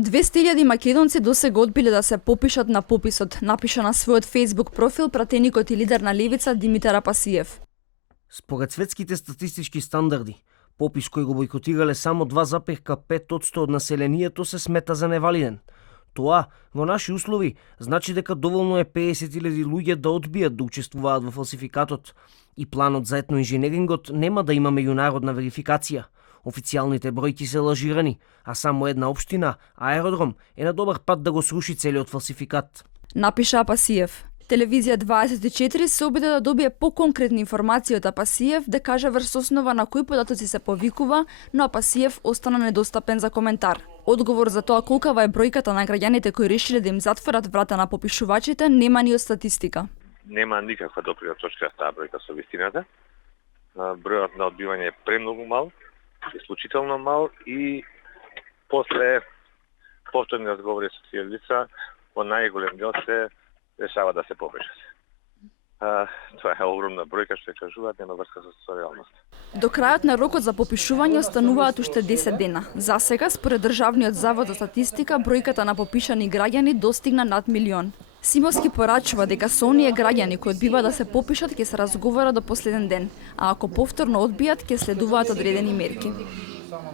200.000 македонци досега одбиле да се попишат на пописот, напиша на својот Facebook профил пратеникот и лидер на левица Димитар Апасиев. Според светските статистички стандарди, попис кој го бойкотирале само 2,5% од населението се смета за невалиден. Тоа, во наши услови, значи дека доволно е 50.000 луѓе да одбијат да учествуваат во фалсификатот и планот за етноинженерингот нема да има меѓународна верификација. Официјалните бројки се лажирани, а само една општина, аеродром, е на добар пат да го сруши целиот фалсификат. Напиша Апасиев. Телевизија 24 се обиде да добие поконкретни информации од Апасиев, да каже врз основа на кои податоци се повикува, но Апасиев остана недостапен за коментар. Одговор за тоа колкава е бројката на граѓаните кои решиле да им затворат врата на попишувачите нема ни од статистика. Нема никаква допира точка таа бројка со вистината. Бројот на одбивање е премногу мал, исклучително мал и после повторни разговори со тие лица, во најголем дел се решава да се попишат. Тоа е огромна бројка, што кажуваат, нема врска со реалност. До крајот на рокот за попишување остануваат уште 10 дена. За сега, според Државниот завод за статистика, бројката на попишани граѓани достигна над 1 милион. Симовски порачува дека со оние граѓани кои одбива да се попишат ќе се разговара до последен ден, а ако повторно одбијат ќе следуваат одредени мерки.